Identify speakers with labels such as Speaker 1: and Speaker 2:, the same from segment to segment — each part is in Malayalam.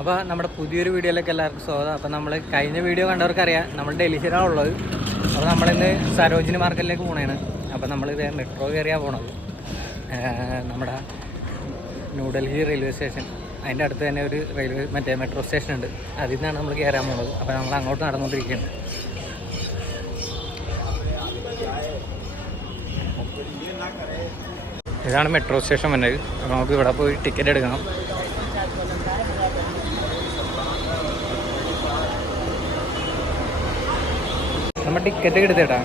Speaker 1: അപ്പോൾ നമ്മുടെ പുതിയൊരു വീഡിയോയിലേക്ക് എല്ലാവർക്കും സ്വാഗതം. അപ്പോൾ നമ്മൾ കഴിഞ്ഞ വീഡിയോ കണ്ടവർക്കറിയാം നമ്മൾ ഡൽഹിയിലാണ് ഉള്ളത്. അപ്പോൾ നമ്മളിന്ന് സരോജിനി മാർക്കറ്റിലേക്ക് പോകണേണ് അപ്പോൾ നമ്മൾ മെട്രോ കയറിയാണ് പോണത്. നമ്മുടെ ന്യൂഡൽഹി റെയിൽവേ സ്റ്റേഷൻ അതിന്റെ അടുത്ത് തന്നെ ഒരു റെയിൽവേ മറ്റേ മെട്രോ സ്റ്റേഷൻ ഉണ്ട്. അതിൽ നിന്നാണ് നമ്മൾ കയറാൻ പോകുന്നത് അപ്പോൾ നമ്മൾ അങ്ങോട്ട് നടന്നുകൊണ്ടിരിക്കുകയാണ് ഇതാണ് മെട്രോ സ്റ്റേഷൻ വന്നത്. നമുക്ക് ഇവിടെ പോയി ടിക്കറ്റ് എടുക്കണം. നമ്മൾ ടിക്കറ്റ് എടുത്തേട്ടാ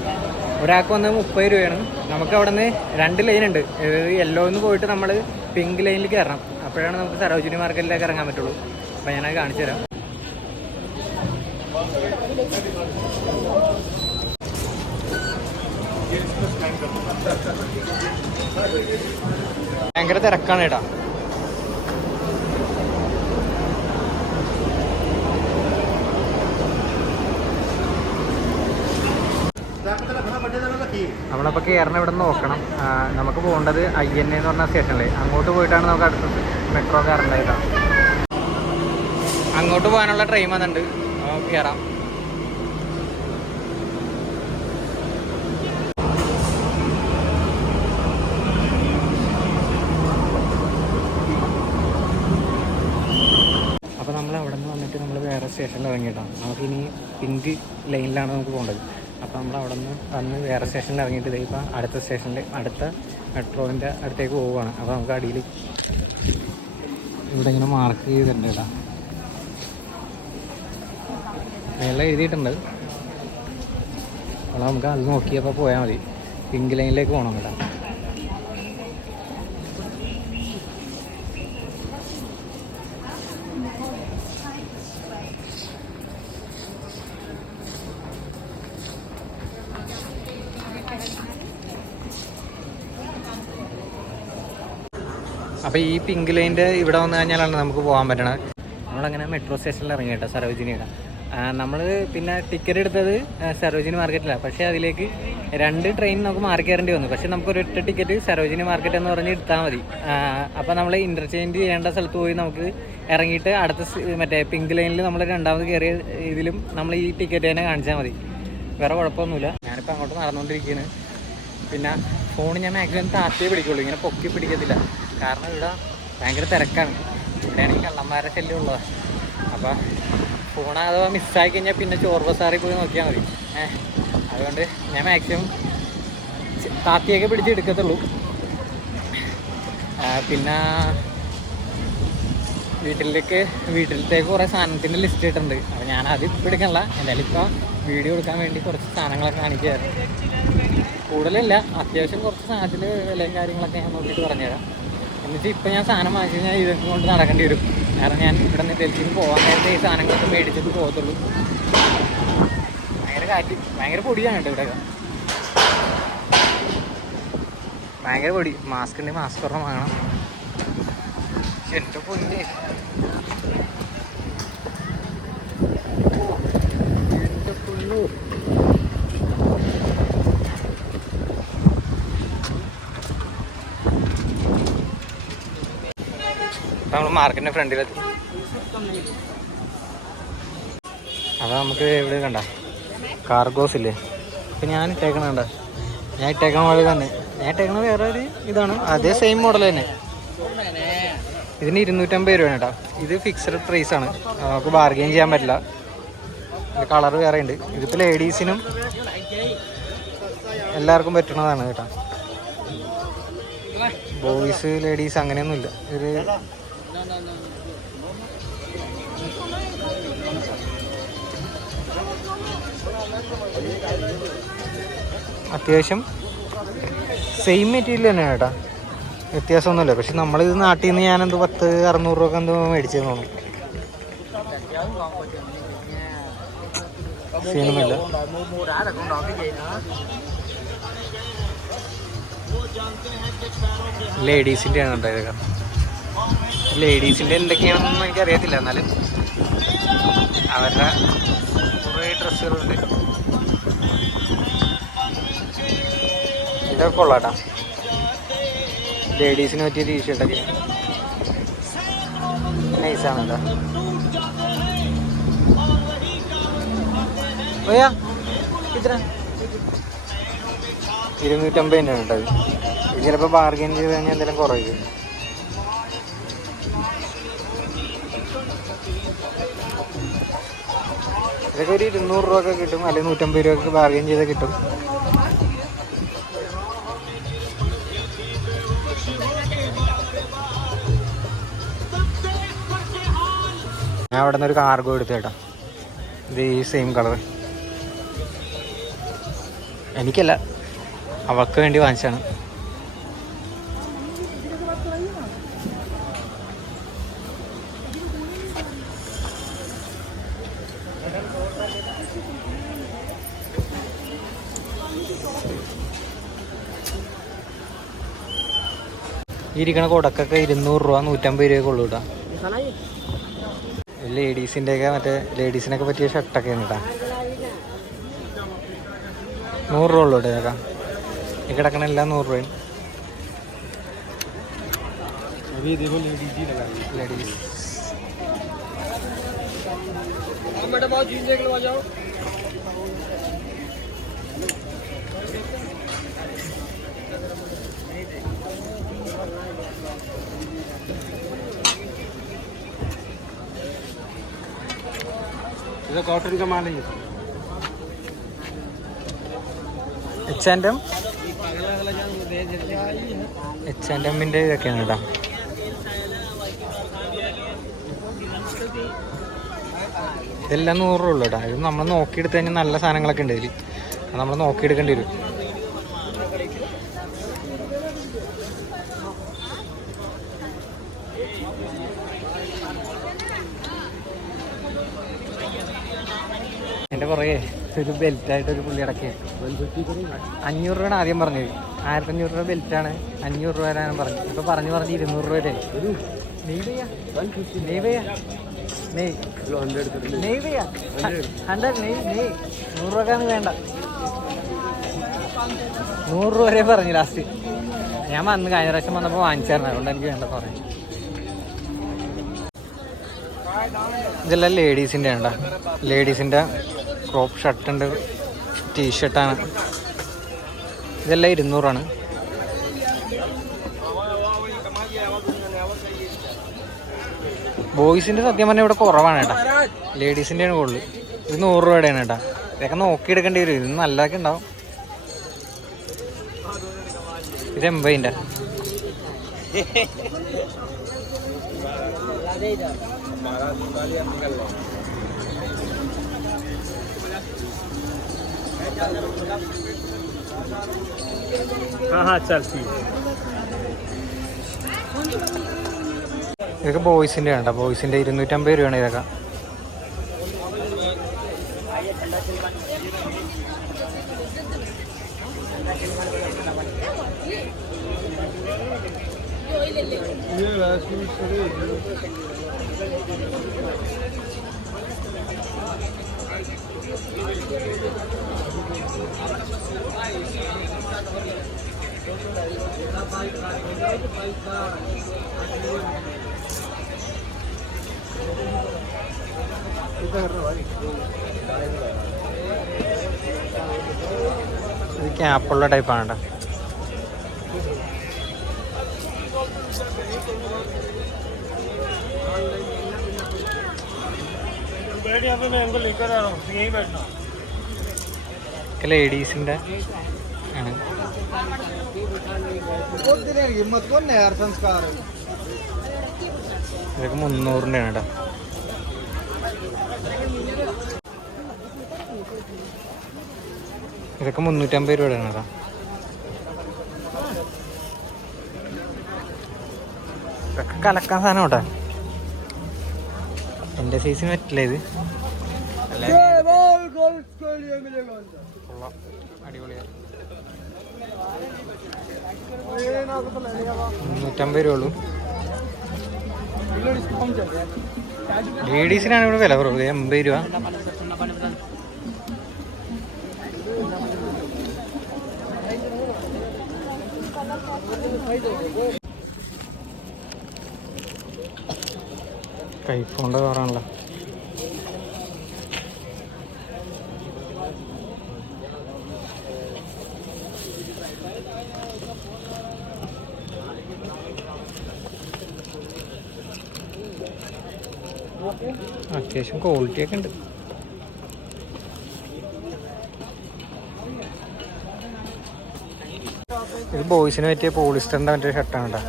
Speaker 1: ഒരാൾക്ക് വന്ന് മുപ്പത് രൂപയാണ്. നമുക്ക് അവിടെ നിന്ന് രണ്ട് ലൈൻ ഉണ്ട്. യെല്ലോന്ന് പോയിട്ട് നമ്മൾ പിങ്ക് ലൈനിൽ കയറണം അപ്പോഴാണ് നമുക്ക് സരോജിനി മാർക്കറ്റിലേക്ക് ഇറങ്ങാൻ പറ്റുള്ളൂ. അപ്പോൾ ഞാനത് കാണിച്ചു തരാം. ഭയങ്കര തിരക്കാണ് കേട്ടാ. നമ്മളപ്പോൾ കയറിന് ഇവിടെ നോക്കണം. നമുക്ക് പോകേണ്ടത് ഐ എൻ എന്ന് പറഞ്ഞ സ്റ്റേഷനിലെ അങ്ങോട്ട് പോയിട്ടാണ് നമുക്ക് അടുത്ത മെട്രോ കയറേണ്ടത് അങ്ങോട്ട് പോകാനുള്ള ട്രെയിൻ വന്നിട്ടുണ്ട്. നമുക്ക് കയറാം അപ്പോൾ നമ്മൾ അവിടെ നിന്ന് വന്നിട്ട് നമ്മൾ വേറെ സ്റ്റേഷനിൽ ഇറങ്ങിയിട്ടാണ് നമുക്കിനി പിങ്ക് ലൈനിലാണ് നമുക്ക് പോകേണ്ടത്. അപ്പോൾ നമ്മൾ അവിടെ നിന്ന് വന്ന് വേറെ സ്റ്റേഷനിൽ ഇറങ്ങിയിട്ട് ഇപ്പോൾ അടുത്ത സ്റ്റേഷനിൽ അടുത്ത മെട്രോവിന്റെ അടുത്തേക്ക് പോവുകയാണ്. അപ്പോൾ നമുക്ക് അടിയിൽ ഇവിടെ ഇങ്ങനെ മാർക്ക് ചെയ്തിട്ടുണ്ട് കേട്ടോ. എല്ലാം എഴുതിയിട്ടുണ്ട്. അപ്പോൾ നമുക്ക് അത് നോക്കിയപ്പോൾ പോയാൽ മതി. പിങ്ക് ലൈനിലേക്ക് പോകണം കേട്ടോ. അപ്പോൾ ഈ പിങ്ക് ലൈന്റെ ഇവിടെ വന്നു കഴിഞ്ഞാലാണ് നമുക്ക് പോകാൻ പറ്റണത്. നമ്മളങ്ങനെ മെട്രോ സ്റ്റേഷനിൽ ഇറങ്ങി കേട്ടോ സരോജിനിയുടെ. നമ്മൾ പിന്നെ ടിക്കറ്റ് എടുത്തത് സരോജിനി മാർക്കറ്റിലാണ് പക്ഷേ അതിലേക്ക് രണ്ട് ട്രെയിൻ നമുക്ക് മാറി കയറേണ്ടി വന്നു. പക്ഷേ നമുക്ക് ഒരൊറ്റ ടിക്കറ്റ് സരോജിനി മാർക്കറ്റ് എന്ന് പറഞ്ഞ് എടുത്താൽ മതി. അപ്പോൾ നമ്മൾ ഇന്റർചേഞ്ച് ചെയ്യേണ്ട സ്ഥലത്ത് പോയി നമുക്ക് ഇറങ്ങിയിട്ട് അടുത്ത മറ്റേ പിങ്ക് ലൈനിൽ നമ്മൾ രണ്ടാമത് കയറിയ ഇതിലും നമ്മൾ ഈ ടിക്കറ്റ് തന്നെ കാണിച്ചാൽ മതി. വേറെ കുഴപ്പമൊന്നുമില്ല. ഞാനിപ്പോൾ അങ്ങോട്ട് നടന്നുകൊണ്ടിരിക്കുകയാണ് പിന്നെ ഫോൺ ഞാൻ മാക്സിമം താത്തേ പിടിക്കുള്ളൂ. ഇങ്ങനെ പൊക്കി പിടിക്കത്തില്ല. കാരണം ഇവിടെ ഭയങ്കര തിരക്കാണ്. ഇവിടെയാണെങ്കിൽ കള്ളന്മാരെ ഉള്ളത്. അപ്പോൾ ഫോൺ അഥവാ മിസ്സായി കഴിഞ്ഞാൽ പിന്നെ ചോറ് ബസാറിൽ പോയി നോക്കിയാൽ മതി. ഏഹ് അതുകൊണ്ട് ഞാൻ മാക്സിമം താത്തിയൊക്കെ പിടിച്ചെടുക്കത്തുള്ളൂ പിന്നെ വീട്ടിലേക്ക് വീട്ടിലത്തേക്ക് കുറേ സാധനത്തിന്റെ ലിസ്റ്റ് ഇട്ടിട്ടുണ്ട്. അപ്പോൾ ഞാൻ അത് ഇപ്പോൾ എടുക്കണില്ല. എന്തായാലും ഇപ്പോൾ വീഡിയോ എടുക്കാൻ വേണ്ടി കുറച്ച് സാധനങ്ങളൊക്കെ കാണിക്കുകയായിരുന്നു കൂടുതലല്ല. അത്യാവശ്യം കുറച്ച് സാധനത്തിന്റെ വിലയും കാര്യങ്ങളൊക്കെ ഞാൻ നോക്കിയിട്ട് പറഞ്ഞുതരാം. എന്നിട്ട് ഇപ്പം ഞാൻ സാധനം വാങ്ങിച്ചു കഴിഞ്ഞാൽ ഇതൊക്കെ കൊണ്ട് നടക്കേണ്ടി വരും. കാരണം ഞാൻ ഇവിടെ നിന്ന് ഡൽഹിയിൽ പോകാൻ നേരത്തെ ഈ സാധനങ്ങളൊക്കെ മേടിച്ചിട്ട് പോകത്തുള്ളൂ. ഭയങ്കര കാറ്റ്. ഭയങ്കര പൊടിയാണ് കേട്ടോ ഇവിടെയൊക്കെ. ഭയങ്കര പൊടി. മാസ്ക് ഉണ്ടെങ്കിൽ മാസ്ക് ഒരെണ്ണം വാങ്ങണം. പക്ഷെ എന്റെ പൊന്നെ. എന്റെ പൊന്നു നമ്മൾ മാർക്കറ്റിന്റെ ഫ്രണ്ടിലെത്തി അപ്പോൾ നമുക്ക് ഇവിടെ കണ്ട കാർഗോസ് ഇല്ലേ? ഇപ്പം ഞാൻ ഇട്ടേക്കണ കണ്ട. ഞാൻ ഇട്ടേക്കണ പോലെ തന്നെ. ഞാൻ ഇട്ടേക്കണ വേറെ ഒരു ഇതാണ്. അതേ സെയിം മോഡൽ തന്നെ. ഇതിന് ഇരുന്നൂറ്റമ്പത് രൂപയാണ് കേട്ടോ. ഇത് ഫിക്സഡ് പ്രൈസ് ആണ്. നമുക്ക് ബാർഗെയിൻ ചെയ്യാൻ പറ്റില്ല. ഇത് കളർ വേറെ ഉണ്ട്. ഇതിപ്പോൾ ലേഡീസിനും എല്ലാവർക്കും പറ്റുന്നതാണ് കേട്ടോ. ബോയ്സ് ലേഡീസ് അങ്ങനെയൊന്നുമില്ല. ഒരു അത്യാവശ്യം സെയിം മെറ്റീരിയൽ തന്നെയാണ് കേട്ടോ. വ്യത്യാസമൊന്നുമില്ല. പക്ഷെ നമ്മളിത് നാട്ടിൽ നിന്ന് ഞാൻ ഞാനെന്തോ പത്ത് അറുന്നൂറ് രൂപ എന്തോ മേടിച്ചെന്ന് തോന്നുന്നു. സീനുമില്ല ലേഡീസിന്റെ ആണ് ഉണ്ടായത് ലേഡീസിന്റെ എന്തൊക്കെയാണെന്നൊന്നും എനിക്കറിയത്തില്ല. എന്നാലും അവരുടെ കുറേ ഡ്രസ്സുകളുണ്ട്. ഇതൊക്കെ കൊള്ളാട്ടാ. ലേഡീസിന് പറ്റിയ ടീഷർട്ടൊക്കെ. നൈസാണ് കേട്ടോ ഇത്ര. തന്നെയാണ് കേട്ടോ ഇത് ചിലപ്പോൾ ബാർഗെയിൻ ചെയ്ത് കഴിഞ്ഞാൽ എന്തെങ്കിലും കുറയും. ഇതൊക്കെ ഒരു ഇരുന്നൂറ് രൂപ ഒക്കെ കിട്ടും അല്ലെങ്കിൽ നൂറ്റമ്പത് രൂപ ഒക്കെ ബാർഗൈൻ ചെയ്ത് കിട്ടും. ഞാൻ അവിടെ നിന്ന് ഒരു കാർഗോ എടുത്തു കേട്ടോ. ഇത് ഈ സെയിം കളർ എനിക്കല്ല അവൾക്ക് വേണ്ടി വാങ്ങിച്ചാണ് ഇരിക്കണ കൊടക്കൊക്കെ ഇരുന്നൂറ് രൂപ നൂറ്റമ്പത് രൂപയൊക്കെ ഉള്ളൂ കേട്ടോ ലേഡീസിന്റെയൊക്കെ മറ്റേ ലേഡീസിനൊക്കെ പറ്റിയ ഷർട്ടൊക്കെ കേട്ടോ നൂറ് രൂപ ഉള്ളൂ കേട്ടോ ചേട്ടാ. ഈ കിടക്കണ എല്ലാം നൂറ് രൂപയും. ലേഡീസ്
Speaker 2: ഇത് cotton Kamala.
Speaker 1: H and M H and എമ്മിന്റെ ഇതൊക്കെയാണ് കേട്ടോ. ഇതെല്ലാം നൂറ് ഉള്ളൂ കേട്ടോ. ഇത് നമ്മൾ നോക്കിയെടുത്ത് കഴിഞ്ഞാൽ നല്ല സാധനങ്ങളൊക്കെ ഉണ്ട് ഇതിൽ നമ്മൾ നോക്കിയെടുക്കേണ്ടി വരും. പുറകെ ഒരു ബെൽറ്റായിട്ട് ഒരു പുള്ളി അടക്കി അഞ്ഞൂറ് രൂപയാണ് ആദ്യം പറഞ്ഞത്. ആയിരത്തഞ്ഞൂറ് രൂപ ബെൽറ്റാണ് അഞ്ഞൂറ് രൂപ വരാനും പറഞ്ഞു ഇപ്പോൾ പറഞ്ഞു പറഞ്ഞ് ഇരുന്നൂറ് രൂപ വരെ. നൂറ് രൂപക്കാണ് വേണ്ട. നൂറ് രൂപ വരെ പറഞ്ഞു ലാസ്റ്റ് ഞാൻ വന്ന് കഴിഞ്ഞ പ്രാവശ്യം വന്നപ്പോൾ വാങ്ങിച്ചായിരുന്നു. അതുകൊണ്ട് എനിക്ക് വേണ്ട പറഞ്ഞു ഇതെല്ലാം ലേഡീസിന്റെ ഉണ്ടോ ലേഡീസിന്റെ ക്രോപ്പ് ഷർട്ട് ഉണ്ട് ഷർട്ടുണ്ട് ടീഷർട്ടാണ് ഇതെല്ലാം ഇരുന്നൂറാണ്. ബോയ്സിന്റെ സത്യം പറഞ്ഞാൽ ഇവിടെ കുറവാണ് കേട്ടോ. ലേഡീസിന്റെയാണ് കൂടുതൽ ഇത് നൂറ് രൂപയുടെയാണ് കേട്ടോ. ഇതൊക്കെ നോക്കിയെടുക്കേണ്ടി വരും. ഇത് നല്ലതൊക്കെ ഉണ്ടാവും. ഇത് എൺപതിന്റെ
Speaker 2: हाँ हाँ चल ठीक
Speaker 1: ഇതൊക്കെ ബോയ്സിൻ്റെ ആണ് കേട്ടോ ബോയ്സിൻ്റെ ഇരുന്നൂറ്റമ്പത് രൂപയാണ് ഇതൊക്കെ ഇത് ക്യാപ്പുള്ള ടൈപ്പാണ് കേട്ടോ
Speaker 2: बैठ यहाँ पे मैं इनको लेकर आ रहा हूँ यहीं बैठना
Speaker 1: ഒക്കെ ലേഡീസിന്റെ ആണ്. ഇതൊക്കെ മുന്നൂറിന്റെ ആണ് കേട്ടോ ഇതൊക്കെ മുന്നൂറ്റമ്പത് രൂപയാണ് കേട്ടോ ഇതൊക്കെ കലക്കാൻ സാധനം കേട്ടോ എന്റെ സൈസിന് പറ്റില്ല ഇത്. അല്ലേ കൊള്ളാം. അടിപൊളിയാണ് നൂറ്റമ്പത് രൂപ ഉള്ളൂ. ലേഡീസിനാണ് ഇവിടെ വില കുറവ്. എൺപത് രൂപ. കൈഫോണിന്റെ കാറാണല്ലോ അത്യാവശ്യം ക്വാളിറ്റിയൊക്കെ ഉണ്ട്. ഇത് ബോയ്സിന് പറ്റിയ പോളിസ്റ്ററിന്റെ മറ്റേ ഷർട്ടാണ് കേട്ടോ.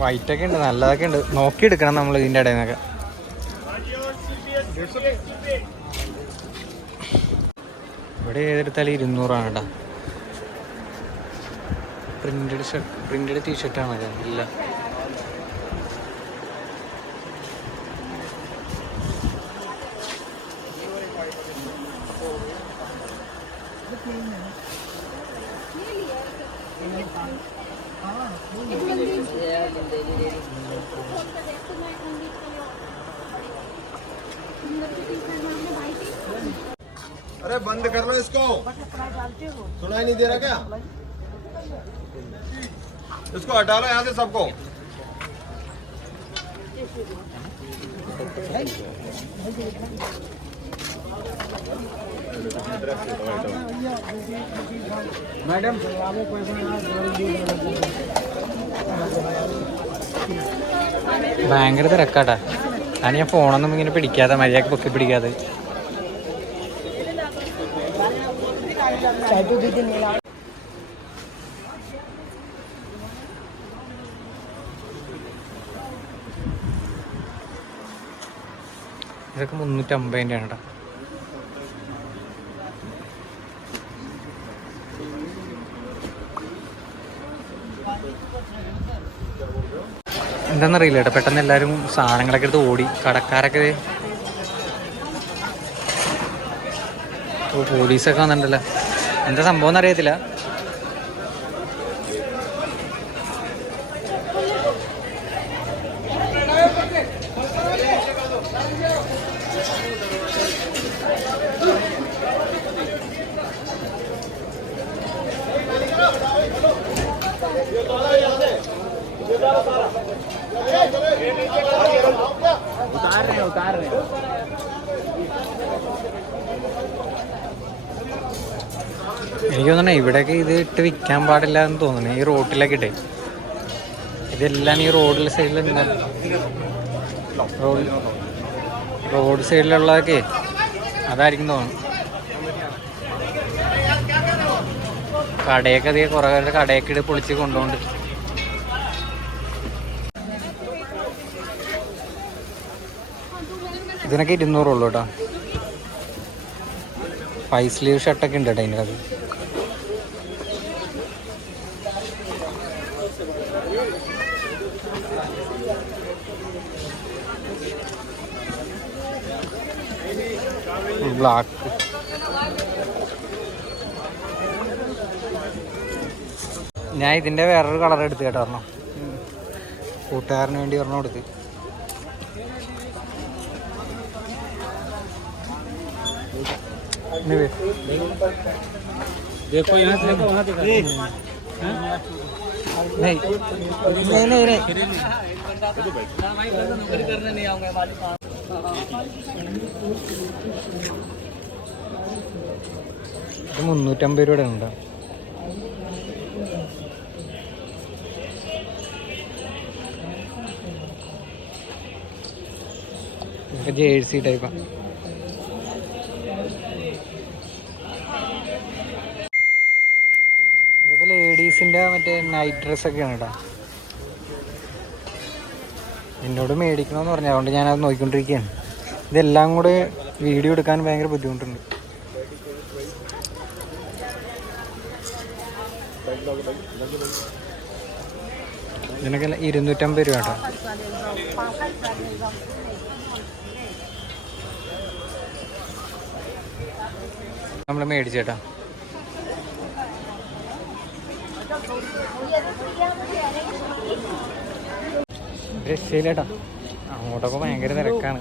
Speaker 1: വൈറ്റ് ഒക്കെ ഉണ്ട് നല്ലതൊക്കെ ഉണ്ട്. നോക്കി എടുക്കണം നമ്മൾ ഇതിന്റെ ഇടയിൽ നിന്നൊക്കെ ഇവിടെ ഏതെടുത്താലും ഇരുന്നൂറാണ് കേട്ടോ പ്രിന്റഡ് ഷർട്ട് പ്രിന്റഡ് ടീഷർട്ടാണ് ഇല്ല.
Speaker 3: अरे बंद कर लो इसको सुनाई नहीं दे रहा क्या इसको हटा लो यहाँ से सबको
Speaker 2: मैडम
Speaker 1: ഭയങ്കര തിരക്കാട്ടാ അതാണ് ഞാൻ ഫോണൊന്നും ഇങ്ങനെ പിടിക്കാതെ മര്യാദക്ക് പൊക്കി പിടിക്കാതെ ഇതൊക്കെ മുന്നൂറ്റമ്പതിന്റെ ആണ് കേട്ടോ എന്താണെന്നറിയില്ല കേട്ടോ പെട്ടെന്ന് എല്ലാവരും സാധനങ്ങളൊക്കെ എടുത്ത് ഓടി. കടക്കാരൊക്കെ പോലീസൊക്കെ വന്നിട്ടുണ്ടല്ലോ? എന്താ സംഭവം എന്നറിയത്തില്ല എനിക്ക് തോന്നണേ ഇവിടെയൊക്കെ ഇത് ഇട്ട് വിൽക്കാൻ പാടില്ല എന്ന് തോന്നുന്നു. ഈ റോട്ടിലൊക്കെ ഇട്ടേ. ഇതെല്ലാം ഈ റോഡിലെ സൈഡിൽ റോഡ് സൈഡിലുള്ളതൊക്കെ അതായിരിക്കും തോന്നുന്നു. കടയൊക്കെ അധികം കുറേ കടയൊക്കെ ഇട്ട് പൊളിച്ച് കൊണ്ടുപോണ്ട് ഇതിനൊക്കെ ഇരുന്നൂറുള്ളൂ കേട്ടോ. ഫൈവ് സ്ലീവ് ഷർട്ടൊക്കെ ഉണ്ട് കേട്ടോ അതിന്റെ അത് ബ്ലാക്ക് ഞാൻ ഇതിൻ്റെ വേറൊരു കളർ എടുത്ത് കേട്ടോ ഒരെണ്ണം കൂട്ടുകാരന് വേണ്ടി ഒരെണ്ണം എടുത്ത് ഇനി വേ-
Speaker 2: देखो यहाँ से देखो वहाँ देखो
Speaker 1: नहीं नहीं नहीं नहीं ഇത് മുന്നൂറ്റമ്പത് രൂപയുടെ ഉണ്ട്. ജേഴ്സി ടൈപ്പാ ഇതൊക്കെ ലേഡീസിന്റെ മറ്റേ നൈറ്റ് ഡ്രസ്സൊക്കെയാണ് കേട്ടോ എന്നോട് മേടിക്കണമെന്ന് പറഞ്ഞു. അതുകൊണ്ട് ഞാനത് നോക്കിക്കൊണ്ടിരിക്കുകയാണ്. ഇതെല്ലാം കൂടെ വീഡിയോ എടുക്കാൻ ഭയങ്കര ബുദ്ധിമുട്ടുണ്ട്. ഇതിനൊക്കെ ഇരുന്നൂറ്റമ്പത് രൂപ കേട്ടോ. നമ്മൾ മേടിച്ചേട്ടാ രക്ഷയില്ലേട്ടാ. അങ്ങോട്ടൊക്കെ ഭയങ്കര തിരക്കാണ്.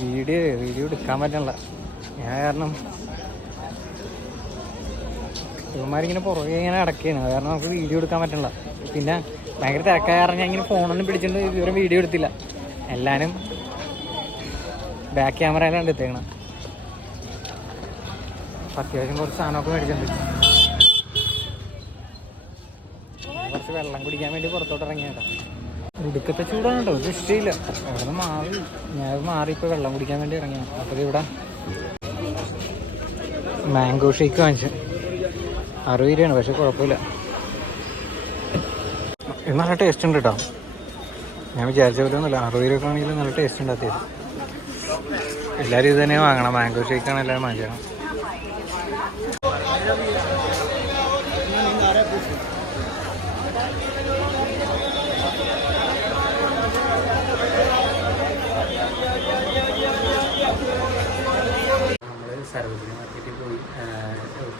Speaker 1: വീഡിയോ വീഡിയോ എടുക്കാൻ പറ്റണില്ല. ഞാൻ കാരണം ഇവന്മാരിങ്ങനെ പുറകെ ഇങ്ങനെ അടക്കുകയാണ് കാരണം നമുക്ക് വീഡിയോ എടുക്കാൻ പറ്റണില്ല. പിന്നെ ഭയങ്കര തിരക്കായ ഞാൻ ഇങ്ങനെ ഫോണൊന്നും പിടിച്ചിട്ട് ഇവരും വീഡിയോ എടുത്തില്ല. എല്ലാവരും ബാക്ക് ക്യാമറയിലാണ് എടുത്തേക്കണം അത്യാവശ്യം കുറച്ച് സാധനമൊക്കെ മേടിച്ചിട്ടുണ്ട് കുറച്ച് വെള്ളം കുടിക്കാൻ വേണ്ടി പുറത്തോട്ട് ഇറങ്ങിയതാ. ഉടുക്കത്തെ ചൂടാണ് കേട്ടോ ഇത് ഇഷ്ടമില്ല അവിടെ നിന്ന് മാറി ഞാൻ മാറി ഇപ്പോൾ വെള്ളം കുടിക്കാൻ വേണ്ടി ഇറങ്ങിയ അപ്പോൾ ഇവിടെ മാംഗോ ഷേക്ക് വാങ്ങിച്ചു. അറുപത് രൂപയാണ് പക്ഷെ കുഴപ്പമില്ല. ഇത് നല്ല ടേസ്റ്റ് ഉണ്ട് കേട്ടോ ഞാൻ വിചാരിച്ച പോലെ ഒന്നുമില്ല. അറുപത് രൂപ ആണെങ്കിലും നല്ല ടേസ്റ്റ് ഉണ്ട് അത്യാവശ്യം എല്ലാവരും ഇത് തന്നെ വാങ്ങണം. മാംഗോ ഷേക്കാണ് എല്ലാവരും വാങ്ങിക്കണം. സരോജിനി മാർക്കറ്റിൽ പോയി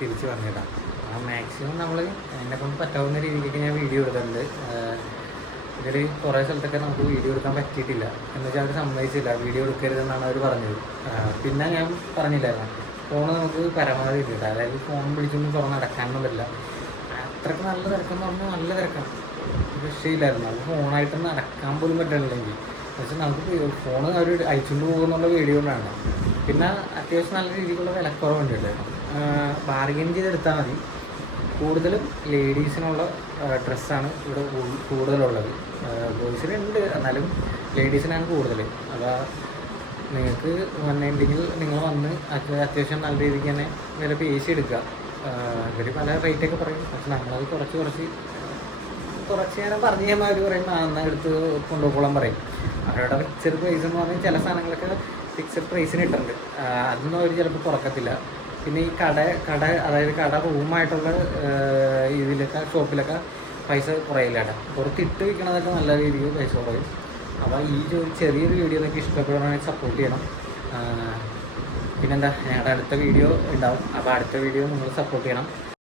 Speaker 1: തിരിച്ച് വന്നിട്ടാണ് ആ മാക്സിമം നമ്മൾ എന്നെ കൊണ്ട് പറ്റാവുന്ന രീതിയിലേക്ക് ഞാൻ വീഡിയോ എടുക്കുന്നുണ്ട് ഇതിൽ കുറേ സ്ഥലത്തൊക്കെ നമുക്ക് വീഡിയോ എടുക്കാൻ പറ്റിയിട്ടില്ല. എന്ന് വെച്ചാൽ അവർ സമ്മതിച്ചില്ല. വീഡിയോ എടുക്കരുതെന്നാണ് അവർ പറഞ്ഞത്. പിന്നെ ഞാൻ പറഞ്ഞില്ലായിരുന്നു. ഫോൺ നമുക്ക് പരമാവധി കിട്ടില്ല അതായത് ഫോൺ വിളിച്ചൊന്നും തുറന്ന് നടക്കാനൊന്നും പറ്റില്ല അത്രയ്ക്ക് നല്ല തിരക്കെന്ന് പറഞ്ഞാൽ നല്ല തിരക്കാണ്. രക്ഷയില്ലായിരുന്നു അത് ഫോണായിട്ട് നടക്കാൻ പോലും പറ്റണില്ലെങ്കിൽ. പക്ഷെ നമുക്ക് ഫോൺ അവർ അയച്ചുകൊണ്ട് പോകുന്നുള്ള വീഡിയോ കൊണ്ടാണ്. പിന്നെ അത്യാവശ്യം നല്ല രീതിക്കുള്ള വിലക്കുറവുണ്ട് ബാർഗെയിൻ ചെയ്തെടുത്താൽ മതി. കൂടുതലും ലേഡീസിനുള്ള ഡ്രസ്സാണ് ഇവിടെ കൂടുതലുള്ളത്. ബോയ്സിനുണ്ട് എന്നാലും ലേഡീസിനാണ് കൂടുതൽ അതാ നിങ്ങൾക്ക് വന്നിട്ടുണ്ടെങ്കിൽ നിങ്ങൾ വന്ന് അത് അത്യാവശ്യം നല്ല രീതിക്ക് തന്നെ വില പേശി എടുക്കുക ഇവർ പല റേറ്റൊക്കെ പറയും. പക്ഷെ നമ്മളത് കുറച്ച് കുറച്ച് കുറച്ച് നേരം പറഞ്ഞു കഴിയുമ്പോൾ അവർ പറയും ആ എന്നാൽ എടുത്ത് കൊണ്ടുപോകോളാൻ പറയും. അവരുടെ ഫിക്സഡ് പ്രൈസ് എന്ന് പറഞ്ഞാൽ ചില സാധനങ്ങളൊക്കെ ഫിക്സഡ് പ്രൈസിന് ഇട്ടിട്ടുണ്ട്. അതൊന്നും അവർ ചിലപ്പോൾ കുറക്കത്തില്ല. പിന്നെ ഈ കട കട അതായത് കട റൂമായിട്ടുള്ള ഇതിലൊക്കെ ഷോപ്പിലൊക്കെ പൈസ കുറയില്ല കേട്ടോ. പുറത്തിട്ട് വിൽക്കണതൊക്കെ നല്ല രീതിയിൽ പൈസ കുറയും. അപ്പോൾ ഈ ചെറിയൊരു വീഡിയോ നിങ്ങൾക്ക് ഇഷ്ടപ്പെടുകയാണെങ്കിൽ സപ്പോർട്ട് ചെയ്യണം. പിന്നെന്താ ഞങ്ങളുടെ അടുത്ത വീഡിയോ ഉണ്ടാവും. അപ്പോൾ അടുത്ത വീഡിയോ നിങ്ങൾ സപ്പോർട്ട് ചെയ്യണം.